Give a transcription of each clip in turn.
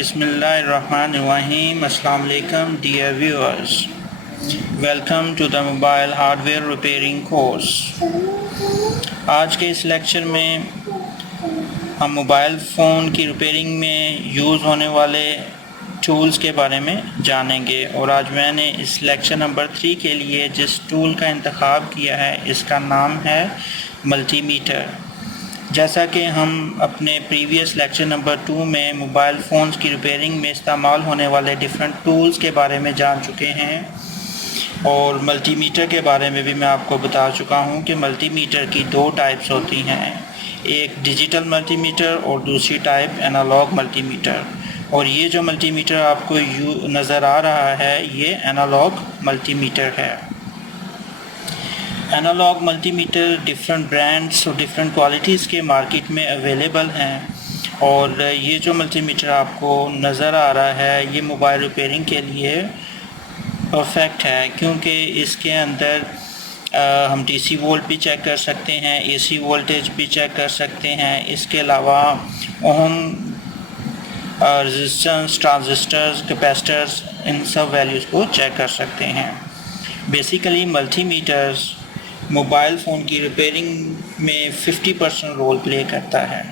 Bismillahirrahmanirrahim. Assalamu alaikum dear viewers. Welcome to the mobile hardware repairing course. आज के इस lecture में हम मोबाइल फ़ोन की रिपेयरिंग में यूज़ होने वाले टूल्स के बारे में जानेंगे और आज मैंने इस लेक्चर नंबर 3 के लिए जिस टूल का इंतखाब किया है इसका नाम है मल्टीमीटर। जैसा कि हम अपने प्रीवियस लेक्चर नंबर 2 में मोबाइल फ़ोन्स की रिपेयरिंग में इस्तेमाल होने वाले डिफरेंट टूल्स के बारे में जान चुके हैं और मल्टीमीटर के बारे में भी मैं आपको बता चुका हूं कि मल्टीमीटर की 2 टाइप्स होती हैं, एक डिजिटल मल्टीमीटर और दूसरी टाइप एनालॉग मल्टीमीटर। और ये जो मल्टीमीटर आपको नज़र आ रहा है ये एनालॉग मल्टीमीटर है। एनालॉग मल्टीमीटर डिफरेंट ब्रांड्स और डिफरेंट क्वालिटीज़ के मार्केट में अवेलेबल हैं और ये जो मल्टीमीटर आपको नज़र आ रहा है ये मोबाइल रिपेयरिंग के लिए परफेक्ट है, क्योंकि इसके अंदर हम डीसी वोल्ट भी चेक कर सकते हैं, एसी वोल्टेज भी चेक कर सकते हैं। इसके अलावा ओम, रेजिस्टेंस, ट्रांजिस्टर्स, कैपेसिटर्स, इन सब वैल्यूज़ को चेक कर सकते हैं। बेसिकली मल्टीमीटर्स मोबाइल फ़ोन की रिपेयरिंग में 50% रोल प्ले करता है।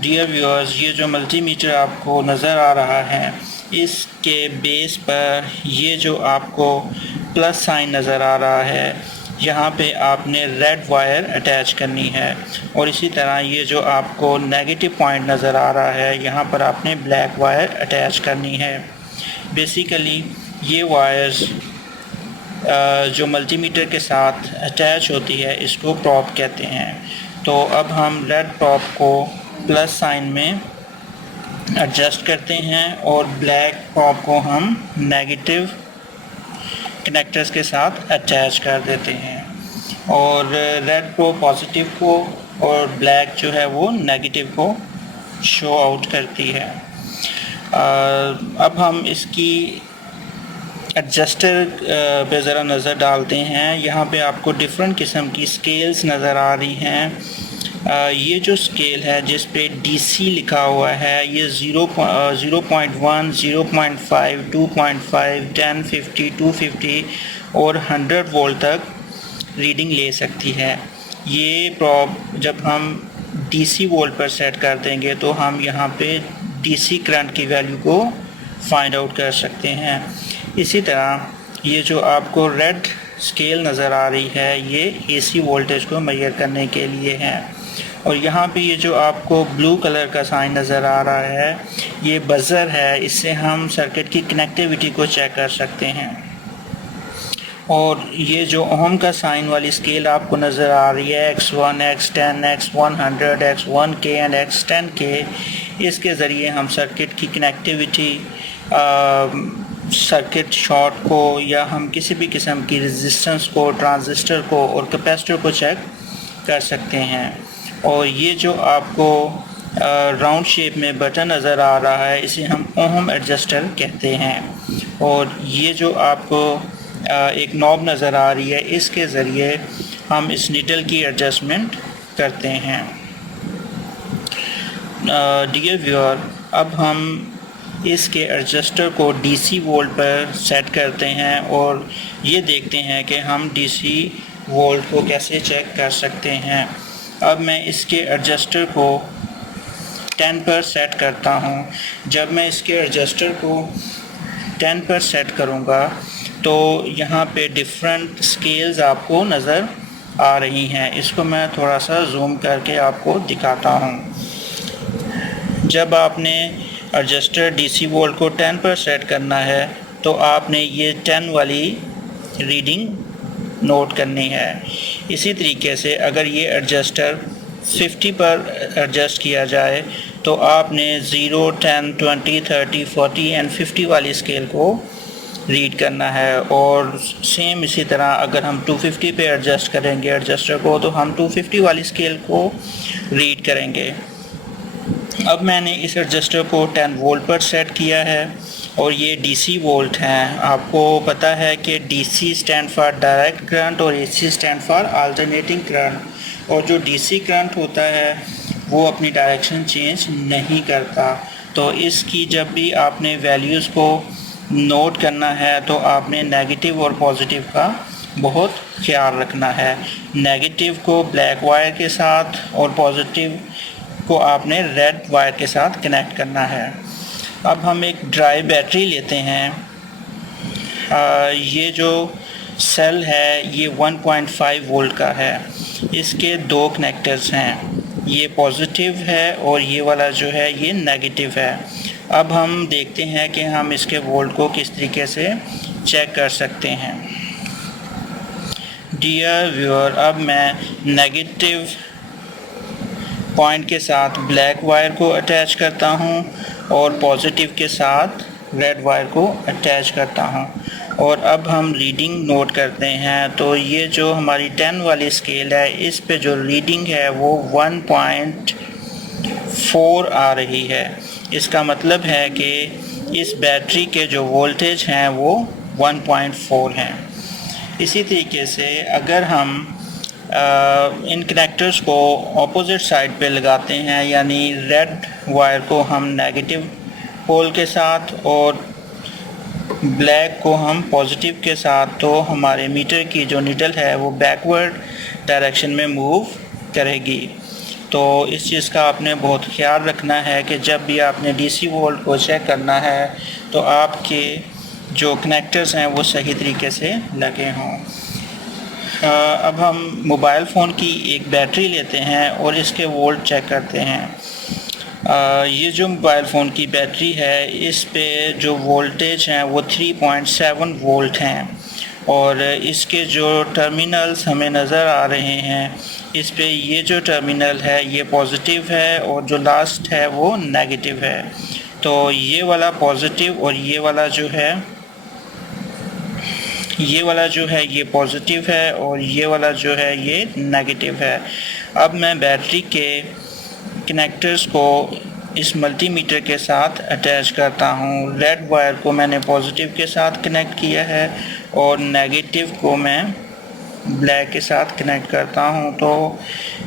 डियर व्यूअर्स, ये जो मल्टीमीटर आपको नज़र आ रहा है इसके बेस पर ये जो आपको प्लस साइन नज़र आ रहा है यहाँ पे आपने रेड वायर अटैच करनी है और इसी तरह ये जो आपको नेगेटिव पॉइंट नज़र आ रहा है यहाँ पर आपने ब्लैक वायर अटैच करनी है। बेसिकली ये वायर्स जो मल्टीमीटर के साथ अटैच होती है इसको प्रॉप कहते हैं। तो अब हम रेड प्रॉप को प्लस साइन में एडजस्ट करते हैं और ब्लैक प्रॉप को हम नेगेटिव कनेक्टर्स के साथ अटैच कर देते हैं और रेड को पॉजिटिव को और ब्लैक जो है वो नेगेटिव को शो आउट करती है। अब हम इसकी एडजस्टर पे ज़रा नज़र डालते हैं। यहाँ पे आपको डिफरेंट किस्म की स्केल्स नज़र आ रही हैं। ये जो स्केल है जिस पे डीसी लिखा हुआ है ये 0.1, 0.5, 2.5, 10, 50, 250 और 100 वोल्ट तक रीडिंग ले सकती है। ये प्रॉब जब हम डीसी वोल्ट पर सेट कर देंगे तो हम यहाँ पे डीसी करंट की वैल्यू को फाइंड आउट कर सकते हैं। इसी तरह ये जो आपको रेड स्केल नज़र आ रही है ये एसी वोल्टेज को मेजर करने के लिए है और यहाँ पे ये जो आपको ब्लू कलर का साइन नज़र आ रहा है ये बज़र है, इससे हम सर्किट की कनेक्टिविटी को चेक कर सकते हैं। और ये जो ओम का साइन वाली स्केल आपको नज़र आ रही है X1, X10, X100, X1K and X10K, इसके ज़रिए हम सर्किट की कनेक्टिविटी, सर्किट शॉर्ट को या हम किसी भी किस्म की रेजिस्टेंस को, ट्रांजिस्टर को और कैपेसिटर को चेक कर सकते हैं। और ये जो आपको राउंड शेप में बटन नज़र आ रहा है इसे हम ओम एडजस्टर कहते हैं और ये जो आपको एक नॉब नज़र आ रही है इसके ज़रिए हम इस नीडल की एडजस्टमेंट करते हैं। डियर व्यूअर, अब हम इसके एडजस्टर को डीसी वोल्ट पर सेट करते हैं और ये देखते हैं कि हम डीसी वोल्ट को कैसे चेक कर सकते हैं। अब मैं इसके एडजस्टर को 10 पर सेट करता हूँ। जब मैं इसके एडजस्टर को 10 पर सेट करूँगा तो यहाँ पे डिफरेंट स्केल्स आपको नज़र आ रही हैं। इसको मैं थोड़ा सा जूम करके आपको दिखाता हूँ। जब आपने एडजस्टर डीसी वोल्ट को 10 पर सेट करना है तो आपने ये 10 वाली रीडिंग नोट करनी है। इसी तरीके से अगर ये एडजस्टर 50 पर एडजस्ट किया जाए तो आपने 0, 10, 20, 30, 40 एंड 50 वाली स्केल को रीड करना है। और सेम इसी तरह अगर हम 250 पे एडजस्ट करेंगे एडजस्टर को तो हम 250 वाली स्केल को रीड करेंगे। अब मैंने इस एडजस्टर को 10 वोल्ट पर सेट किया है और ये डीसी वोल्ट हैं। आपको पता है कि DC stand for direct current और AC stand for alternating current. और जो डीसी करंट होता है वो अपनी डायरेक्शन चेंज नहीं करता। तो इसकी जब भी आपने वैल्यूज़ को नोट करना है तो आपने नेगेटिव और पॉजिटिव का बहुत ख्याल रखना है। नेगेटिव को ब्लैक वायर के साथ और पॉजिटिव को आपने रेड वायर के साथ कनेक्ट करना है। अब हम एक ड्राई बैटरी लेते हैं। ये जो सेल है ये 1.5 वोल्ट का है। इसके दो कनेक्टर्स हैं, ये पॉजिटिव है और ये वाला जो है ये नेगेटिव है। अब हम देखते हैं कि हम इसके वोल्ट को किस तरीके से चेक कर सकते हैं। डियर व्यूअर, अब मैं नेगेटिव पॉइंट के साथ ब्लैक वायर को अटैच करता हूं और पॉजिटिव के साथ रेड वायर को अटैच करता हूं और अब हम रीडिंग नोट करते हैं। तो ये जो हमारी 10 वाली स्केल है इस पे जो रीडिंग है वो 1.4 आ रही है। इसका मतलब है कि इस बैटरी के जो वोल्टेज हैं वो 1.4 हैं। इसी तरीके से अगर हम इन कनेक्टर्स को ऑपोजिट साइड पे लगाते हैं, यानी रेड वायर को हम नेगेटिव पोल के साथ और ब्लैक को हम पॉजिटिव के साथ, तो हमारे मीटर की जो नीडल है वो बैकवर्ड डायरेक्शन में मूव करेगी। तो इस चीज़ का आपने बहुत ख्याल रखना है कि जब भी आपने डीसी वोल्ट को चेक करना है तो आपके जो कनेक्टर्स हैं वो सही तरीके से लगे हों। अब हम मोबाइल फ़ोन की एक बैटरी लेते हैं और इसके वोल्ट चेक करते हैं। ये जो मोबाइल फ़ोन की बैटरी है इस पे जो वोल्टेज हैं वो 3.7 वोल्ट हैं और इसके जो टर्मिनल्स हमें नज़र आ रहे हैं इस पे ये जो टर्मिनल है ये पॉजिटिव है और जो लास्ट है वो नेगेटिव है। तो ये वाला पॉजिटिव और ये वाला जो है ये पॉजिटिव है और ये वाला जो है ये नेगेटिव है। अब मैं बैटरी के कनेक्टर्स को इस मल्टीमीटर के साथ अटैच करता हूँ। रेड वायर को मैंने पॉजिटिव के साथ कनेक्ट किया है और नेगेटिव को मैं ब्लैक के साथ कनेक्ट करता हूँ। तो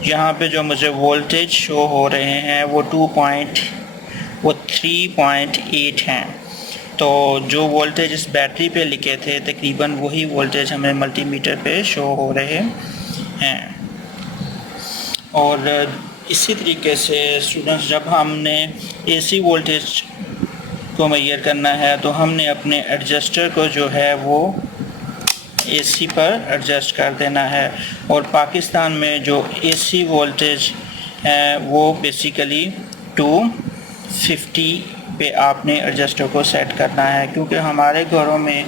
यहाँ पे जो मुझे वोल्टेज शो हो रहे हैं वो 3.8 हैं। तो जो वोल्टेज इस बैटरी पे लिखे थे तकरीबन वही वोल्टेज हमें मल्टीमीटर पे शो हो रहे हैं। और इसी तरीके से स्टूडेंट्स, जब हमने एसी वोल्टेज को मेजर करना है तो हमने अपने एडजस्टर को जो है वो एसी पर एडजस्ट कर देना है। और पाकिस्तान में जो एसी वोल्टेज है वो बेसिकली 250 पे आपने एडजस्टर को सेट करना है, क्योंकि हमारे घरों में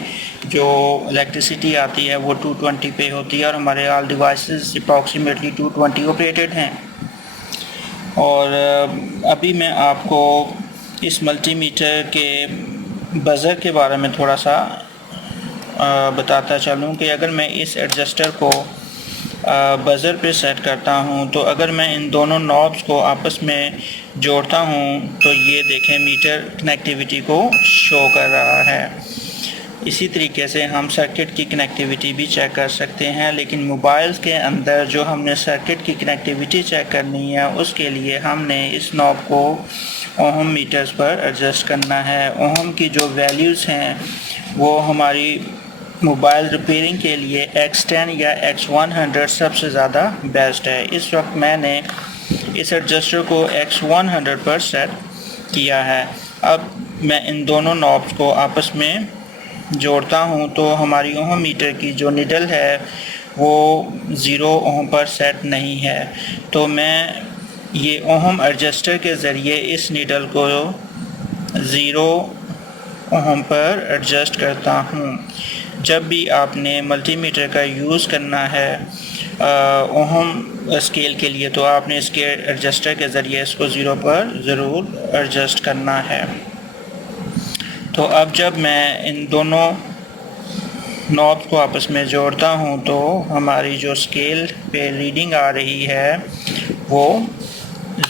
जो इलेक्ट्रिसिटी आती है वो 220 पे होती है और हमारे ऑल डिवाइसेस अप्रॉक्सीमेटली 220 ऑपरेटेड हैं। और अभी मैं आपको इस मल्टीमीटर के बज़र के बारे में थोड़ा सा बताता चलूँ कि अगर मैं इस एडजस्टर को बज़र पे सेट करता हूँ तो अगर मैं इन दोनों नॉब्स को आपस में जोड़ता हूँ तो ये देखें मीटर कनेक्टिविटी को शो कर रहा है। इसी तरीके से हम सर्किट की कनेक्टिविटी भी चेक कर सकते हैं, लेकिन मोबाइल्स के अंदर जो हमने सर्किट की कनेक्टिविटी चेक करनी है उसके लिए हमने इस नॉब को ओहम मीटर्स पर एडजस्ट करना है। ओहम की जो वैल्यूज़ हैं वो हमारी मोबाइल रिपेयरिंग के लिए X10 या X100 सबसे ज़्यादा बेस्ट है। इस वक्त मैंने इस एडजस्टर को X100 पर सेट किया है। अब मैं इन दोनों नॉब्स को आपस में जोड़ता हूँ तो हमारी ओहम मीटर की जो निडल है वो 0 ओहम पर सेट नहीं है। तो मैं ये ओहम एडजस्टर के ज़रिए इस निडल को 0 ओहम पर एडजस्ट करता हूँ। जब भी आपने मल्टीमीटर का यूज़ करना है ओहम स्केल के लिए तो आपने इसके एडजस्टर के ज़रिए इसको 0 पर ज़रूर एडजस्ट करना है। तो अब जब मैं इन दोनों नॉब्स को आपस में जोड़ता हूँ तो हमारी जो स्केल पे रीडिंग आ रही है वो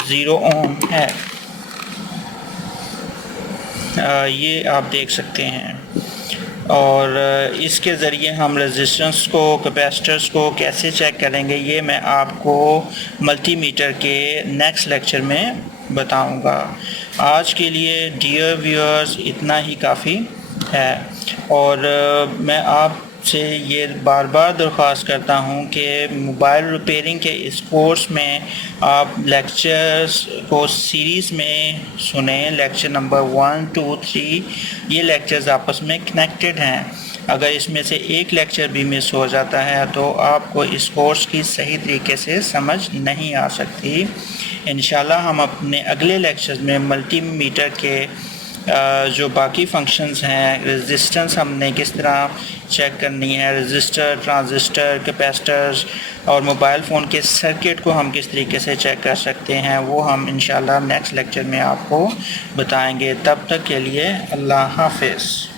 0 ओम है। ये आप देख सकते हैं। और इसके ज़रिए हम रेजिस्टेंस को, कैपेसिटर्स को कैसे चेक करेंगे, ये मैं आपको मल्टीमीटर के नेक्स्ट लेक्चर में बताऊंगा। आज के लिए डियर व्यूअर्स इतना ही काफ़ी है, और मैं आपसे ये बार बार दरख्वास्त करता हूँ कि मोबाइल रिपेयरिंग के इस कोर्स में आप लेक्चर्स को सीरीज़ में सुने। लेक्चर नंबर 1, 2, 3 ये लेक्चर्स आपस में कनेक्टेड हैं। अगर इसमें से एक लेक्चर भी मिस हो जाता है तो आपको इस कोर्स की सही तरीके से समझ नहीं आ सकती। इंशाल्लाह हम अपने अगले लेक्चर्स में मल्टीमीटर के जो बाकी फंक्शंस हैं, रेजिस्टेंस हमने किस तरह चेक करनी है, रेजिस्टर, ट्रांजिस्टर, कैपेसिटर्स और मोबाइल फ़ोन के सर्किट को हम किस तरीके से चेक कर सकते हैं, वो हम इंशाल्लाह नेक्स्ट लेक्चर में आपको बताएंगे। तब तक के लिए अल्लाह हाफ़िज़।